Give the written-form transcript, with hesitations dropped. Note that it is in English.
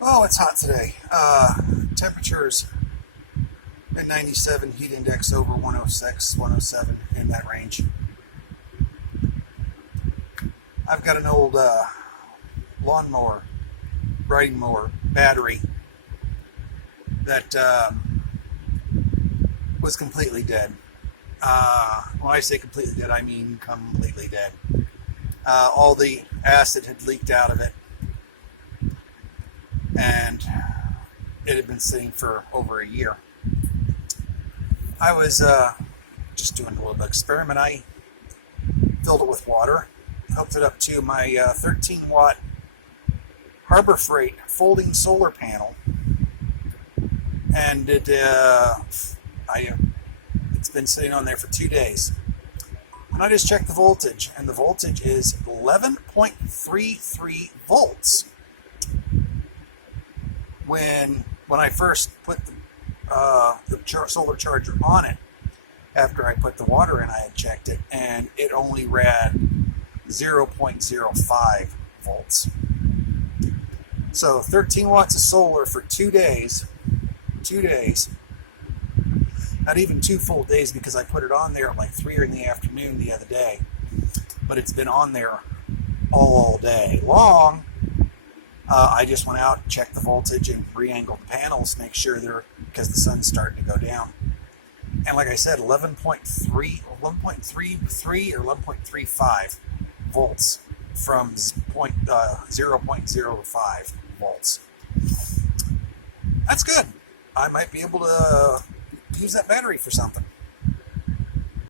Oh, it's hot today. Temperatures at 97, heat index over 106, 107, in that range. I've got an old lawnmower, riding mower, battery that was completely dead. When I say completely dead, I mean completely dead. All the acid had leaked out of it, and it had been sitting for over a year. I was just doing a little bit of experiment. I filled it with water, hooked it up to my 13-watt Harbor Freight folding solar panel, and it's been sitting on there for 2 days. And I just checked the voltage, and the voltage is 11.33 volts. When I first put the solar charger on it, after I put the water in, I had checked it, and it only read 0.05 volts. So 13 watts of solar for 2 days, not even 2 full days, because I put it on there at like 3 in the afternoon the other day, but it's been on there all day long. I just went out, checked the voltage, and re-angled the panels, make sure because the sun's starting to go down. And like I said, 11.33 or 11.35 volts from 0.05 volts. That's good. I might be able to use that battery for something.